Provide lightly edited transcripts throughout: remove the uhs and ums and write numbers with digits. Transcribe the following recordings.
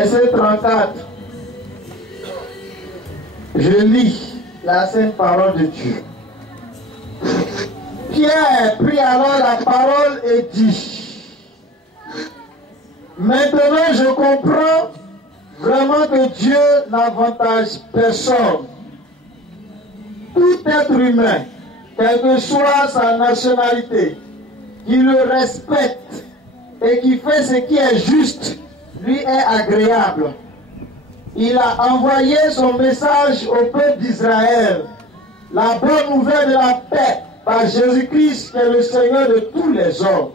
verset 34. Je lis la sainte parole de Dieu. Pierre prit alors la parole et dit: maintenant je comprends vraiment que Dieu n'avantage personne. Tout être humain, quelle que soit sa nationalité, qui le respecte et qui fait ce qui est juste, lui est agréable. Il a envoyé son message au peuple d'Israël, la bonne nouvelle de la paix par Jésus-Christ qui est le Seigneur de tous les hommes.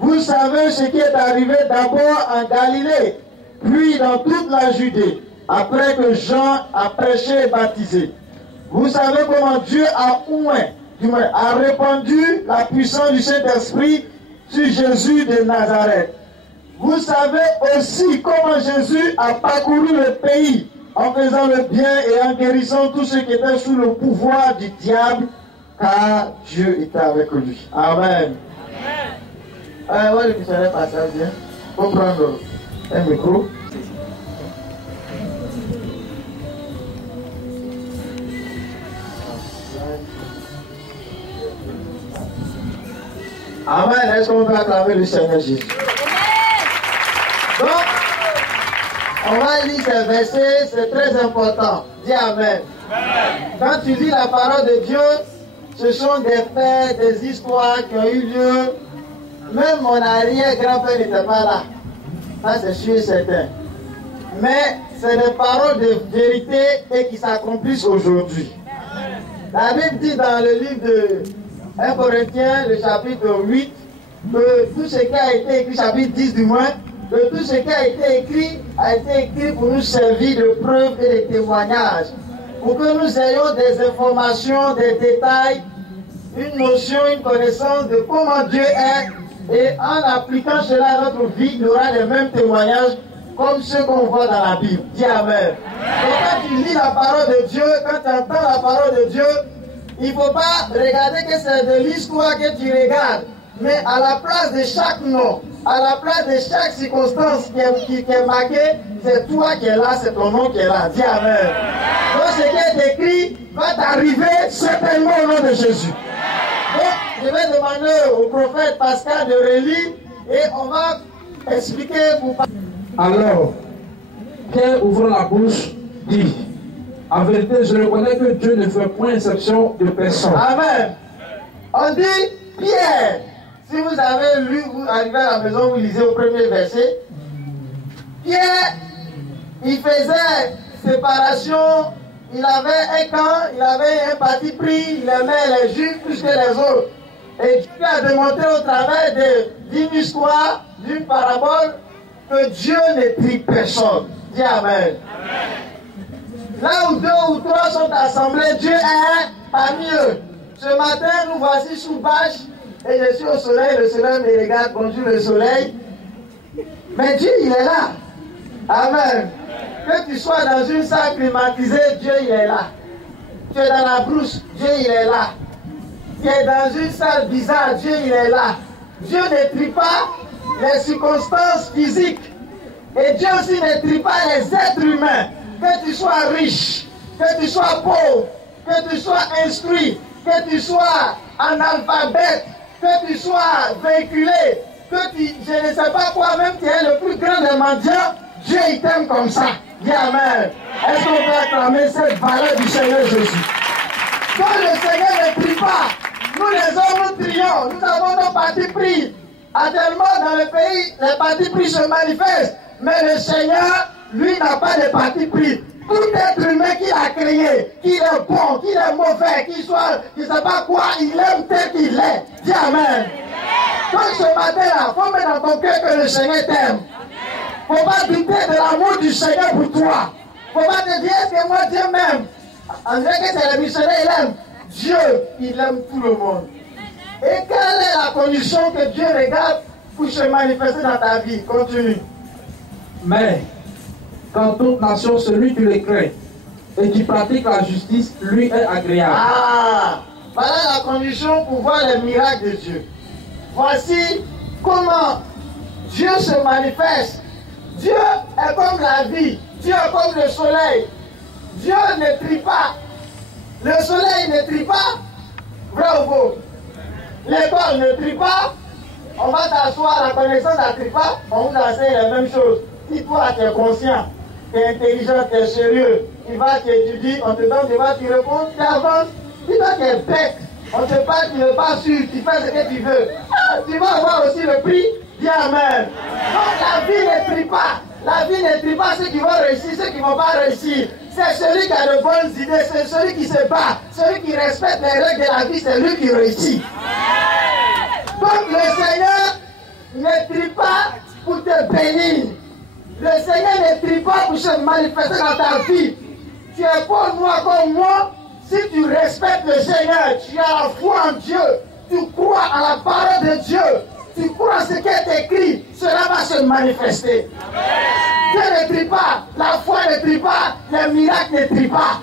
Vous savez ce qui est arrivé d'abord en Galilée, puis dans toute la Judée, après que Jean a prêché et baptisé. Vous savez comment Dieu a répandu la puissance du Saint-Esprit sur Jésus de Nazareth. Vous savez aussi comment Jésus a parcouru le pays en faisant le bien et en guérissant tous ceux qui étaient sous le pouvoir du diable, car Dieu était avec lui. Amen. Ouais, le missionnaire passe bien. Faut prendre un micro. Amen. Est-ce qu'on peut acclamer le Seigneur Jésus? Donc, on va lire ces versets, c'est très important. Dis Amen. Quand tu lis la parole de Dieu, ce sont des faits, des histoires qui ont eu lieu. Même mon arrière-grand-père n'était pas là. Ça, c'est sûr et certain. Mais c'est des paroles de vérité et qui s'accomplissent aujourd'hui. La Bible dit dans le livre de 1 Corinthiens, le chapitre 8, que tout ce qui a été écrit, chapitre 10 du moins, que tout ce qui a été écrit pour nous servir de preuve et de témoignage. Pour que nous ayons des informations, des détails, une notion, une connaissance de comment Dieu est. Et en appliquant cela à notre vie, il y aura les mêmes témoignages comme ceux qu'on voit dans la Bible. Dis Amen. Et quand tu lis la parole de Dieu, quand tu entends la parole de Dieu, il ne faut pas regarder que c'est de l'histoire que tu regardes. Mais à la place de chaque nom, à la place de chaque circonstance qui est marquée, c'est toi qui es là, c'est ton nom qui est là. Dis Amen. Donc ce qui est écrit va t'arriver certainement au nom de Jésus. Donc je vais demander au prophète Pascal de relire et on va expliquer pour... Alors, Pierre ouvrant la bouche, dit: en vérité, je reconnais que Dieu ne fait point exception de personne. Amen. On dit Pierre. Si vous avez lu, vous arrivez à la maison, vous lisez au premier verset. Pierre, il faisait séparation, il avait un camp, il avait un parti pris, il aimait les Juifs plus que les autres. Et Dieu a démontré au travers d'une histoire, d'une parabole, que Dieu ne trie personne. Dis Amen. Là où deux ou trois sont assemblés, Dieu est parmi eux. Ce matin, nous voici sous bâche. Et je suis au soleil, le soleil me regarde, bonjour le soleil. Mais Dieu, il est là. Amen. Que tu sois dans une salle climatisée, Dieu, il est là. Tu es dans la brousse, Dieu, il est là. Tu es dans une salle bizarre, Dieu, il est là. Dieu ne trie pas les circonstances physiques. Et Dieu aussi ne trie pas les êtres humains. Que tu sois riche, que tu sois pauvre, que tu sois instruit, que tu sois analphabète, que tu sois véhiculé, que tu, je ne sais pas quoi, même tu es le plus grand des mendiants, Dieu il t'aime comme ça. Dis Amen. Est-ce qu'on peut acclamer cette valeur du Seigneur Jésus? Donc le Seigneur ne prie pas. Nous les hommes, nous trions. Nous avons nos partis pris. Actuellement dans le pays, les partis pris se manifestent. Mais le Seigneur, lui, n'a pas de parti pris. Tout être humain qu'il a créé, qu'il est bon, qu'il est mauvais, qu'il soit, je ne sais pas quoi, il aime tel qu'il est. Dis Amen. Donc ce matin-là, il faut mettre dans ton cœur que le Seigneur t'aime. Il ne faut pas douter de l'amour du Seigneur pour toi. Il ne faut pas te dire, est-ce que moi Dieu m'aime? On dirait que c'est le missionnaire, il aime. Dieu, il aime tout le monde. Et quelle est la condition que Dieu regarde pour se manifester dans ta vie? Continue. Mais, quand toute nation, celui qui le craint et qui pratique la justice, lui est agréable. Ah, voilà la condition pour voir les miracles de Dieu. Voici comment Dieu se manifeste Dieu est comme la vie. Dieu est comme le soleil. Dieu ne trie pas. Le soleil ne trie pas. Vrai ou faux? L'école ne trie pas. On va t'asseoir, la connaissance ne trie pas. On vous enseigne la même chose. Si toi tu es conscient, tu es intelligent, tu es sérieux, tu vas, tu étudies, on te donne, tu vas, tu réponds, tu avances. Si toi tu es bête, on te parle, tu n'es pas sûr, tu fais ce que tu veux. Tu vas avoir aussi le prix. Dis Amen. Donc la vie ne trie pas. La vie ne trie pas ceux qui vont réussir, ceux qui ne vont pas réussir. C'est celui qui a de bonnes idées, c'est celui qui se bat, celui qui respecte les règles de la vie, c'est lui qui réussit. Donc le Seigneur ne trie pas pour te bénir. Le Seigneur ne trie pas pour se manifester dans ta vie. Tu es pauvre, noir comme moi. Si tu respectes le Seigneur, tu as la foi en Dieu, tu crois à la parole de Dieu, tu crois à ce qui est écrit, cela va se manifester. Dieu ne trie pas, la foi ne trie pas, les miracles ne trient pas.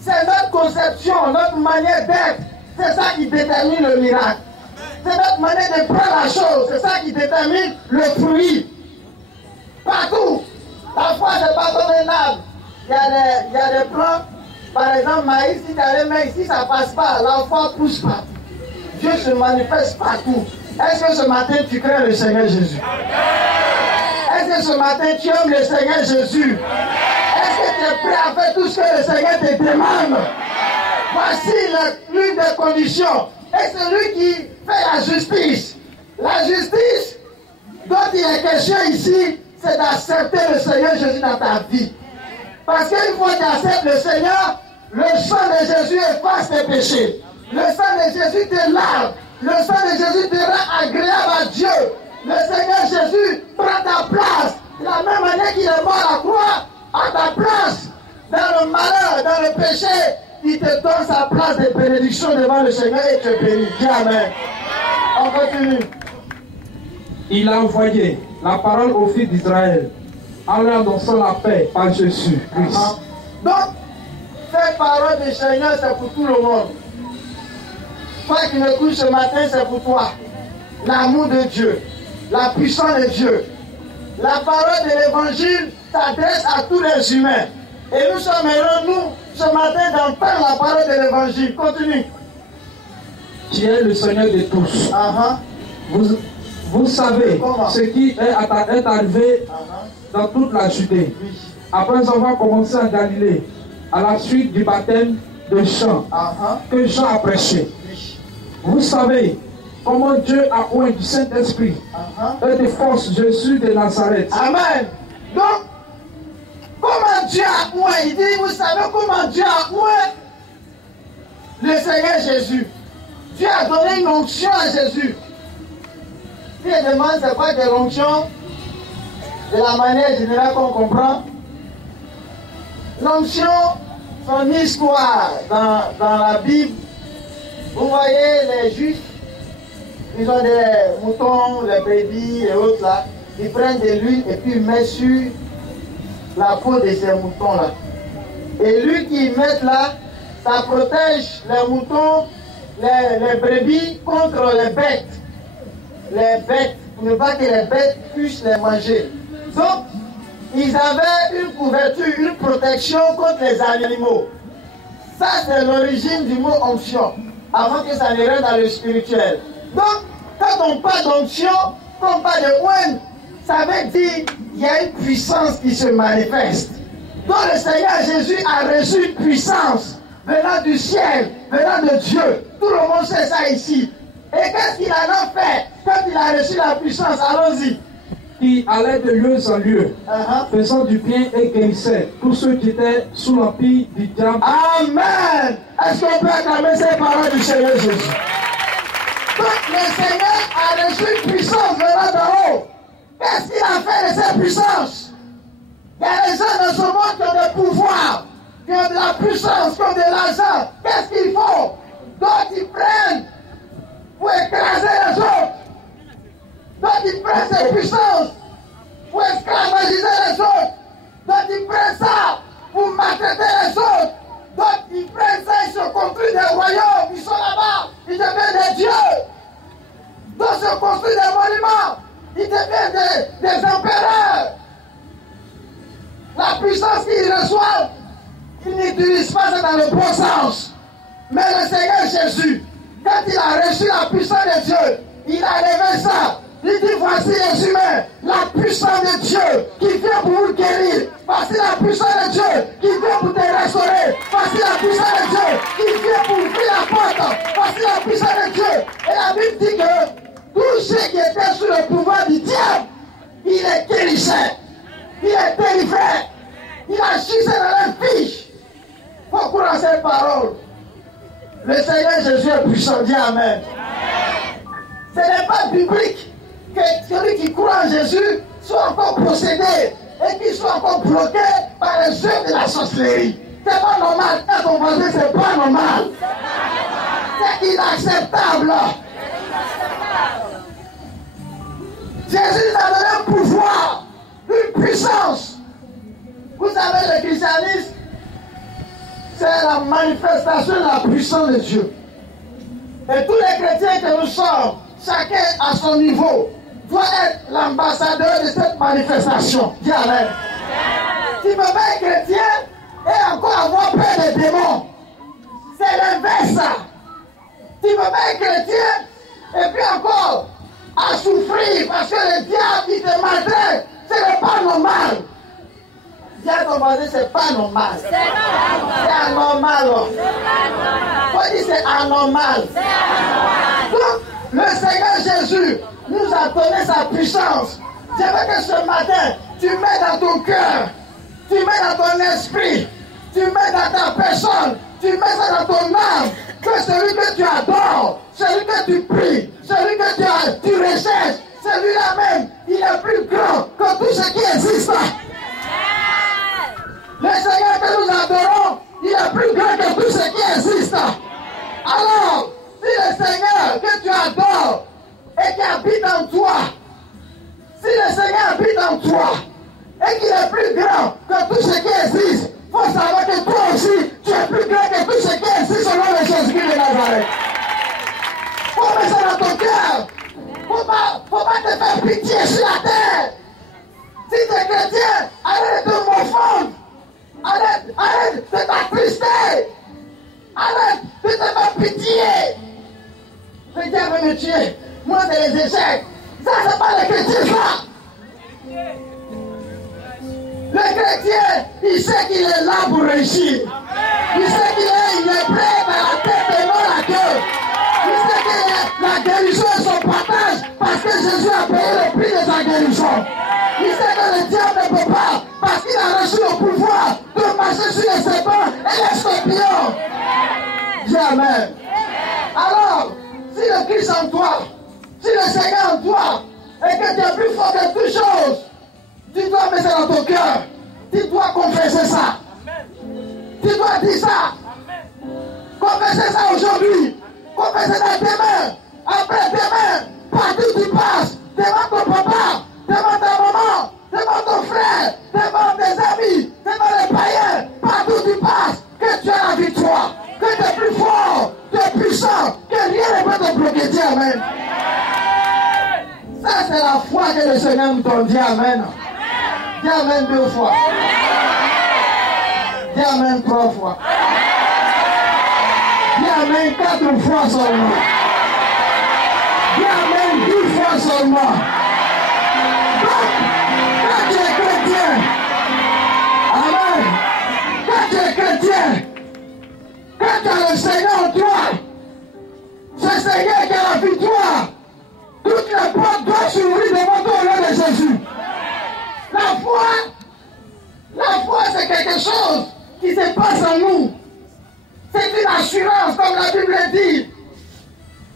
C'est notre conception, notre manière d'être, c'est ça qui détermine le miracle. C'est notre manière de prendre la chose, c'est ça qui détermine le fruit. Partout, la foi c'est pas comme un arbre. Il y a des plants, par exemple maïs, si tu as les mains ici, ça passe pas, la foi pousse pas. Dieu se manifeste partout. Est-ce que ce matin tu crains le Seigneur Jésus? Est-ce que ce matin tu aimes le Seigneur Jésus? Est-ce que tu es prêt à faire tout ce que le Seigneur te demande? Voici l'une des conditions. Et celui qui fait la justice. La justice dont il est question ici, c'est d'accepter le Seigneur Jésus dans ta vie. Parce qu'une fois que tu acceptes le Seigneur, le sang de Jésus efface tes péchés. Le sang de Jésus te lave. Le sang de Jésus te rend agréable à Dieu. Le Seigneur Jésus prend ta place. De la même manière qu'il est mort à la croix, à ta place. Dans le malheur, dans le péché, il te donne sa place de bénédiction devant le Seigneur et te bénit. Dis Amen. On continue. Il a envoyé la parole aux fils d'Israël en leur annonçant la paix par Jésus Christ. Donc, cette parole du Seigneur, c'est pour tout le monde. Toi qui m'écoutes ce matin, c'est pour toi. L'amour de Dieu, la puissance de Dieu. La parole de l'évangile s'adresse à tous les humains. Et nous sommes heureux, nous, ce matin, d'entendre la parole de l'évangile. Continue. Tu es le Seigneur de tous. Vous savez ce qui est arrivé dans toute la Judée. Après avoir commencé en Galilée, à la suite du baptême de Jean, que Jean a prêché. Vous savez comment Dieu a oint du Saint-Esprit et de force Jésus de Nazareth. Amen. Donc, comment Dieu a oint? Il dit, vous savez comment Dieu a oint le Seigneur Jésus. Dieu a donné une onction à Jésus. Si je demande c'est quoi des onctions, de la manière générale qu'on comprend, l'onction, son histoire dans la Bible, vous voyez les Juifs, ils ont des moutons, des brebis et autres là, ils prennent de l'huile et puis ils mettent sur la peau de ces moutons là. Et l'huile qu'ils mettent là, ça protège les moutons, les brebis contre les bêtes. Les bêtes, pour ne pas que les bêtes puissent les manger. Donc, ils avaient une couverture, une protection contre les animaux. Ça, c'est l'origine du mot onction, avant que ça ne rentre dans le spirituel. Donc, quand on parle d'onction, quand on parle de oint, ça veut dire qu'il y a une puissance qui se manifeste. Donc, le Seigneur Jésus a reçu une puissance venant du ciel, venant de Dieu. Tout le monde sait ça ici. Et qu'est-ce qu'il en a fait quand il a reçu la puissance? Allons-y. Qui allait de lieu en lieu, faisant du bien et guérissait tous ceux qui étaient sous l'empire du diable. Amen. Est-ce qu'on peut acclamer ces paroles du Seigneur Jésus? Donc le Seigneur a reçu une puissance venant d'en haut. Qu'est-ce qu'il a fait de cette puissance? Il y a des gens dans ce monde qui ont des pouvoirs, qui ont de la puissance, qui ont de l'argent. Qu'est-ce qu'ils font? Donc ils prennent pour écraser les autres. Donc ils prennent cette puissance pour esclavagiser les autres. Donc ils prennent ça pour maltraiter les autres. Donc ils prennent ça, ils se construisent des royaumes, ils sont là-bas, ils deviennent des dieux. Donc ils se construisent des monuments, ils deviennent des empereurs. La puissance qu'ils reçoivent, ils n'utilisent pas ça dans le bon sens. Mais le Seigneur Jésus, quand il a reçu la puissance de Dieu, il a levé ça. Il dit, voici les humains, la puissance de Dieu qui vient pour vous guérir. Voici la puissance de Dieu qui vient pour te restaurer. Voici la puissance de Dieu qui vient pour ouvrir la porte. Voici la puissance de Dieu. Et la Bible dit que tous ceux qui étaient sous le pouvoir du diable, il les guérissait. Il les délivrait. Il agissait dans leur fiche. Il faut croire à ces paroles. Le Seigneur Jésus est puissant. Dis Amen. Ce n'est pas biblique que celui qui croit en Jésus soit encore possédé et qu'il soit encore bloqué par les œuvres de la sorcellerie. C'est pas normal. Quand on va dire c'est pas normal. C'est inacceptable. Jésus nous a donné un pouvoir, une puissance. Vous savez, le christianisme, c'est la manifestation de la puissance de Dieu. Et tous les chrétiens que nous sommes, chacun à son niveau, doit être l'ambassadeur de cette manifestation. Dis Amen. Tu ne peux pas être chrétien et encore avoir peur des démons. C'est l'inverse. Tu ne peux pas être chrétien et puis encore à souffrir parce que le diable il te maltraite. Ce n'est pas normal. Dis à ton voisin, c'est pas normal. C'est anormal. Faut dire c'est anormal. Donc, le Seigneur Jésus nous a donné sa puissance. Je veux que ce matin, tu mets dans ton cœur, tu mets dans ton esprit, tu mets dans ta personne, tu mets ça dans ton âme, que celui que tu adores, celui que tu pries, celui que tu recherches, celui-là même, il est plus grand que tout ce qui existe. Le Seigneur que nous adorons, il est plus grand que tout ce qui existe. Alors, si le Seigneur que tu adores et qui habite en toi, si le Seigneur habite en toi et qu'il est plus grand que tout ce qui existe, il faut savoir que toi aussi, tu es plus grand que tout ce qui existe au nom de Jésus-Christ de Nazareth. Il faut mettre ça dans ton cœur. Il ne faut pas te faire pitié sur la terre. Si tu es chrétien, arrête de te morfondre. Arrête de t'attrister. Arrête de te faire pitié. Le diable veut me tuer. Moi, c'est les échecs. Ça, c'est pas le chrétien, ça. Le chrétien, il sait qu'il est là pour réussir. Il sait qu'il est prêt par la tête et non la queue. Il sait que la guérison est son partage parce que Jésus a payé le prix de sa guérison. Il sait que le diable ne peut pas parce qu'il a reçu le pouvoir de marcher sur les serpents et les scorpions. Dis Amen. Alors, si le Christ en toi, si le Seigneur en toi, et que tu es plus fort que toutes choses, tu dois mettre ça dans ton cœur. Tu dois confesser ça. Tu dois dire ça. Confesser ça aujourd'hui. Confesser ça demain. Après demain. Partout tu passes. Devant ton papa. Devant ta maman. Devant ton frère. Devant tes amis. Devant les païens. Partout tu passes. Que tu as la victoire. Que tu es plus fort. Tu es puissant. Que rien ne peut te bloquer. Dis Amen. Ça c'est la foi que le Seigneur nous donne. Dis Amen. Dis Amen 2 fois. Dis Amen 3 fois. Dis Amen 4 fois seulement. Dis Amen 10 fois seulement. Donc, quand tu es chrétien, Amen. Quand tu es chrétien, quand tu as le Seigneur en toi, ce Seigneur qui a la victoire, toutes les portes doivent s'ouvrir devant toi au nom de Jésus. La foi c'est quelque chose qui se passe en nous. C'est une assurance, comme la Bible dit.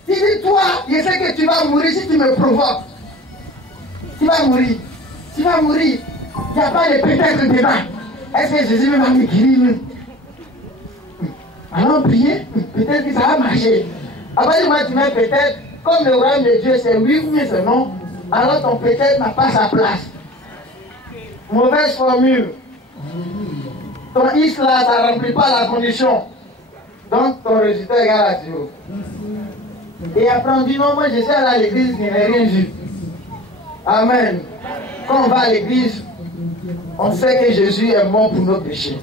Tu dis, toi, je sais que tu vas mourir si tu me provoques. Tu vas mourir. Tu vas mourir. Il n'y a pas de peut-être dedans. Est-ce que Jésus va me guérir? Allons prier. Peut-être que ça va marcher. Après, moi, tu mets peut-être, comme le royaume de Dieu, c'est oui ou c'est non. Alors ton peut-être n'a pas sa place. Mauvaise formule. Ton X là, ça ne remplit pas la condition. Donc ton résultat est égal à 0. Et après on dit non, moi je suis allé à l'église, je n'ai rien vu. Amen. Quand on va à l'église, on sait que Jésus est mort pour nos péchés.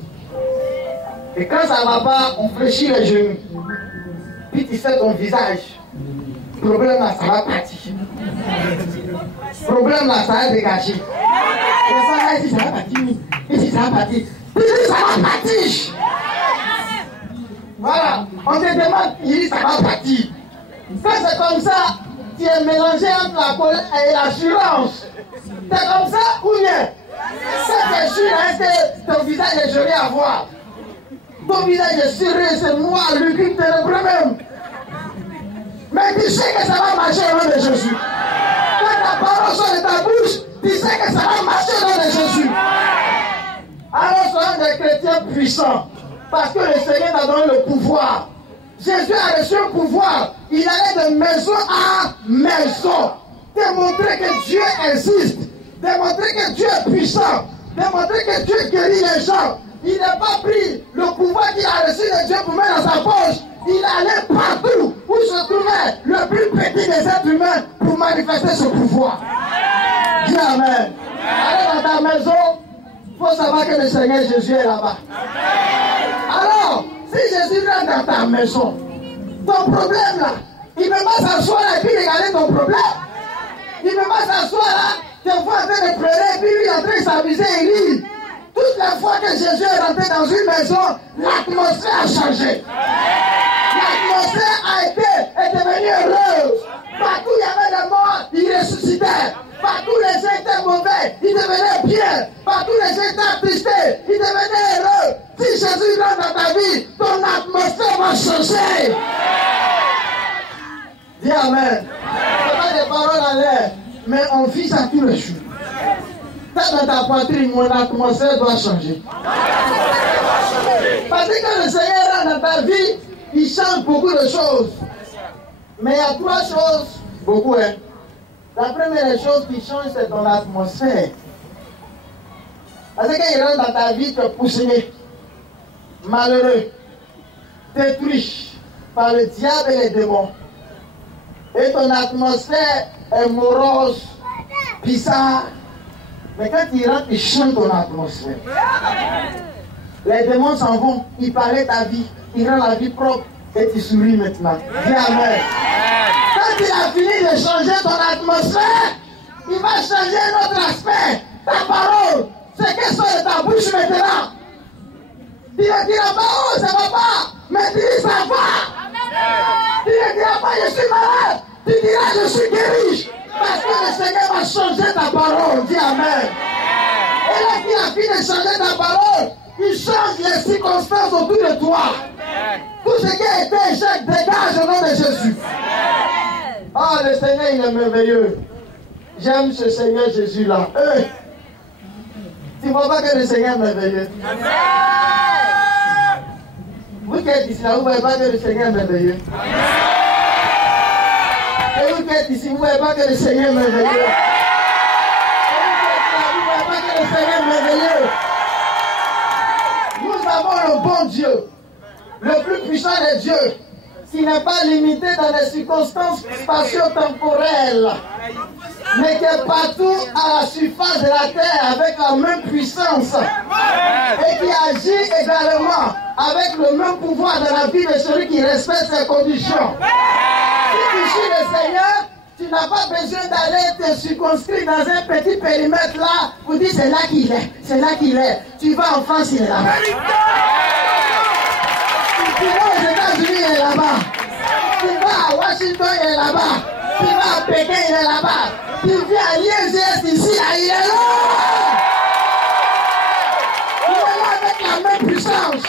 Et quand ça ne va pas, on fléchit les genoux. Puis tu sais ton visage. Problème là, ça va partir. Problème là, ça va dégager. Et ça va ici, ça va partir. Ici, ça va partir. Ici, ça va partir. Voilà. On te demande, ici, ça va partir. Quand c'est comme ça, tu es mélangé entre la colère et l'assurance. C'est comme ça ou bien? Ça te jure, est-ce que ton visage est joli à voir? Ton visage est serré, c'est noir, lugubre, ténébreux même. Mais tu sais que ça va marcher au nom de Jésus. Quand ta parole sort de ta bouche, tu sais que ça va marcher au nom de Jésus. Alors soyons des chrétiens puissants. Parce que le Seigneur t'a donné le pouvoir. Jésus a reçu un pouvoir. Il allait de maison à maison. Démontrer que Dieu existe. Démontrer que Dieu est puissant. Démontrer que Dieu guérit les gens. Il n'a pas pris le pouvoir qu'il a reçu de Dieu pour mettre dans sa poche. Il allait partout où se trouvait le plus petit des êtres humains pour manifester ce pouvoir. Dis Amen. Allez dans ta maison, il faut savoir que le Seigneur Jésus est là-bas. Alors, si Jésus vient dans ta maison, ton problème là, il ne peut pas s'asseoir là et puis regarder ton problème. Il ne peut pas s'asseoir là, te voir en train de pleurer et puis lui en train de s'amuser et rire. Toutes les fois que Jésus est rentré dans une maison, l'atmosphère a changé. L'atmosphère est devenue heureuse. Partout il y avait des morts, il ressuscitait. Partout les gens étaient mauvais, ils devenaient bien. Partout les gens étaient attristés, ils devenaient heureux. Si Jésus rentre dans ta vie, ton atmosphère va changer. Dis Amen. Ce n'est pas des paroles en l'air, mais on vit ça tous les jours. Dans ta poitrine, mon atmosphère doit changer. Parce que quand le Seigneur rentre dans ta vie, il change beaucoup de choses. Mais il y a trois choses, beaucoup hein. La première des choses qui change, c'est ton atmosphère. Parce que quand il rentre dans ta vie, tu es poussé, malheureux, détruit par le diable et les démons. Et ton atmosphère est morose, bizarre. Mais quand il rentre, il change ton atmosphère. Les démons s'en vont, ils parlent ta vie, ils rendent la vie propre et tu souris maintenant. Dis Amen. Quand il a fini de changer ton atmosphère, il va changer notre aspect. Ta parole, c'est qu'est-ce que ta bouche maintenant. Tu ne diras pas, oh ça va pas, mais tu dis ça va. Tu ne diras pas, je suis malade, tu diras, je suis guéri. Parce que le Seigneur va changer ta parole. Dis Amen. Et là qu'il a fini de changer ta parole, il change les circonstances autour de toi. Tout ce qui a été échec, dégage au nom de Jésus. Oh, le Seigneur, il est merveilleux. J'aime ce Seigneur Jésus-là. Tu ne vois pas que le Seigneur est merveilleux? Vous qui êtes ici, là, vous ne voyez pas que le Seigneur est merveilleux? Et vous qui êtes ici, vous ne voyez pas que le Seigneur est merveilleux? Vous ne voyez pas que le Seigneur est merveilleux? Nous avons le bon Dieu, le plus puissant des dieux, qui n'est pas limité dans les circonstances spatio-temporelles, mais qui est partout à la surface de la terre avec la même puissance et qui agit également avec le même pouvoir dans la vie de celui qui respecte ses conditions. Si tu suis le Seigneur, tu n'as pas besoin d'aller te circonscrire dans un petit périmètre là pour dire c'est là qu'il est, c'est là qu'il est. Tu vas en France, il est là-bas. Tu vas aux États-Unis, il est là-bas. Tu vas à Washington, il est là-bas. Tu vas à Pékin, il est là-bas. Tu viens à l'ISS ici, là, il est là. Il est là avec la même puissance.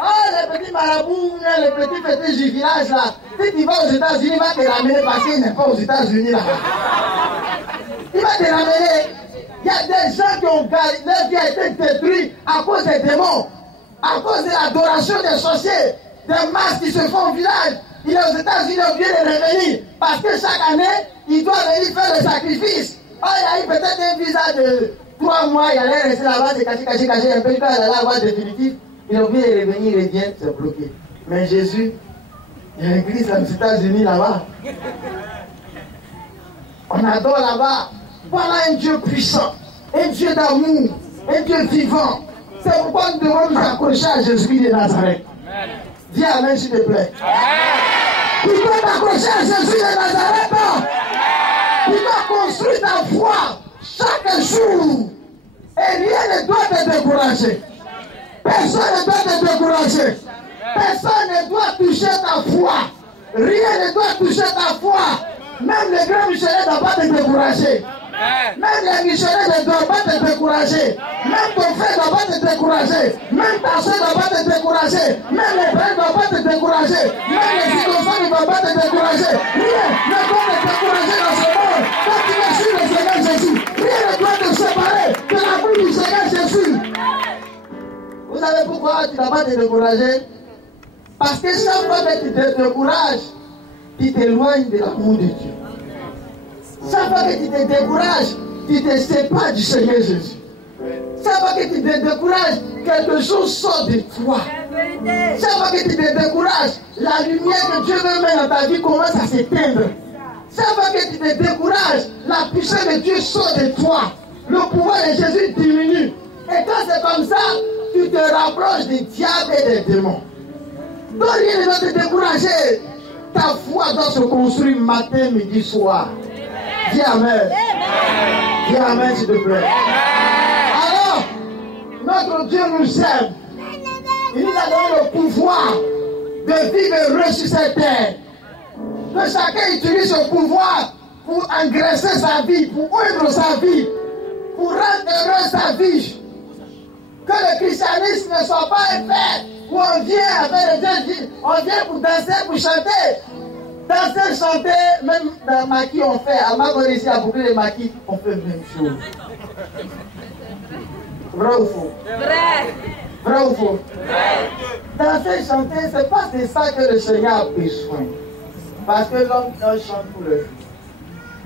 Oh, les petits marabouts, les petits fétiches du village là. Si tu vas aux États-Unis, il va te ramener parce qu'il n'est pas aux États-Unis là. Il va te ramener. Il y a des gens qui ont gagné, leur vie a été détruite à cause des démons, à cause de l'adoration des sorciers, des masses qui se font au village. Il est aux États-Unis, il est obligé de revenir parce que chaque année, il doit venir faire le sacrifice. Oh, il a eu peut-être un visa de 3 mois, il allait rester là-bas, c'est caché, un peu, quand il allait avoir définitif. Il est obligé de revenir, il revient, c'est bloqué. Mais Jésus, il y a une église aux États-Unis là-bas. On adore là-bas. Voilà un Dieu puissant, un Dieu d'amour, Un Dieu vivant. C'est pourquoi nous devons nous accrocher à Jésus de Nazareth. Amen. Dis Amen s'il te plaît. Amen. Tu dois t'accrocher à Jésus de Nazareth. Amen. Tu dois construire ta foi chaque jour. Et rien ne doit te décourager. Personne ne doit te décourager. Personne ne doit toucher ta foi. Rien ne doit toucher ta foi. Même les grands missionnaires ne doivent pas te décourager. Même les missionnaires ne doivent pas te décourager. Même ton frère ne doit pas te décourager. Même ta soeur ne doit pas te décourager. Même les frères ne doivent pas te décourager. Même les innocents ne doivent pas te décourager. Rien ne doit te décourager dans ce monde. Quand tu es sur le Seigneur Jésus, rien ne doit te séparer de l'amour du Seigneur Jésus. Vous savez pourquoi tu ne dois pas te décourager? Parce que chaque fois que tu te décourages, tu t'éloignes de l'amour de Dieu. Chaque fois que tu te décourages, tu te sépares du Seigneur Jésus. Chaque fois que tu te décourages, quelque chose sort de toi. Chaque fois que tu te décourages, la lumière que Dieu veut mettre dans ta vie commence à s'éteindre. Chaque fois que tu te décourages, la puissance de Dieu sort de toi. Le pouvoir de Jésus diminue. Et quand c'est comme ça, tu te rapproches des diables et des démons. Donc rien ne doit te décourager. Ta foi doit se construire matin, midi, soir. Dis Amen. Dis Amen s'il te plaît. Alors, notre Dieu nous aime. Il nous a donné le pouvoir de vivre heureux sur cette terre. Que chacun utilise ce pouvoir pour engraisser sa vie, pour oindre sa vie, pour rendre heureuse sa vie. Que le christianisme ne soit pas un fait où on vient avec les gens, on vient pour danser, pour chanter. Danser, chanter, même dans le maquis on fait. À Magoré ici, à beaucoup de maquis, on fait la même chose. Vrai ou faux? Vrai. Vrai ou faux? Vrai. Danser, chanter, c'est pas de ça que le Seigneur a besoin. Parce que l'homme chante pour le vie.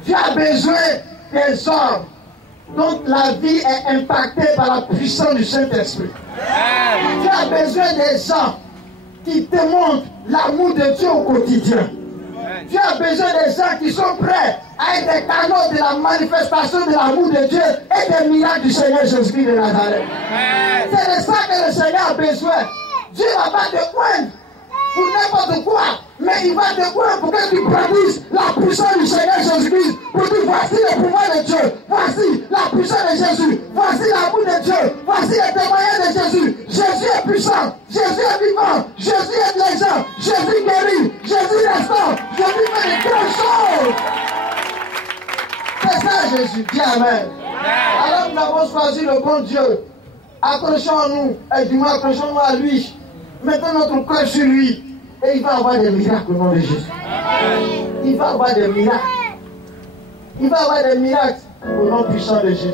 Dieu a besoin des hommes dont la vie est impactée par la puissance du Saint-Esprit. Dieu a besoin des gens qui démontrent l'amour de Dieu au quotidien. Dieu a besoin des gens qui sont prêts à être des canaux de la manifestation de l'amour de Dieu et des miracles du Seigneur Jésus de Nazareth. C'est de ça que le Seigneur a besoin. Dieu ne va pas te poindre pour n'importe quoi, mais il va te poindre pour que tu produises la puissance du Seigneur Jésus-Christ. Pour dire voici le pouvoir de Dieu, voici la puissance de Jésus, voici l'amour de Dieu, voici le témoignage de Jésus. Jésus est puissant, Jésus est vivant, Jésus est les gens, Jésus guérit, Jésus restaure, Jésus fait de grandes choses. C'est ça Jésus, dis Amen. Alors nous avons choisi le bon Dieu. Accrochons-nous, et du moins accrochons-nous à lui. Mettons notre cœur sur lui. Et il va avoir des miracles au nom de Jésus. Il va avoir des miracles. Il va avoir des miracles au nom puissant de Jésus.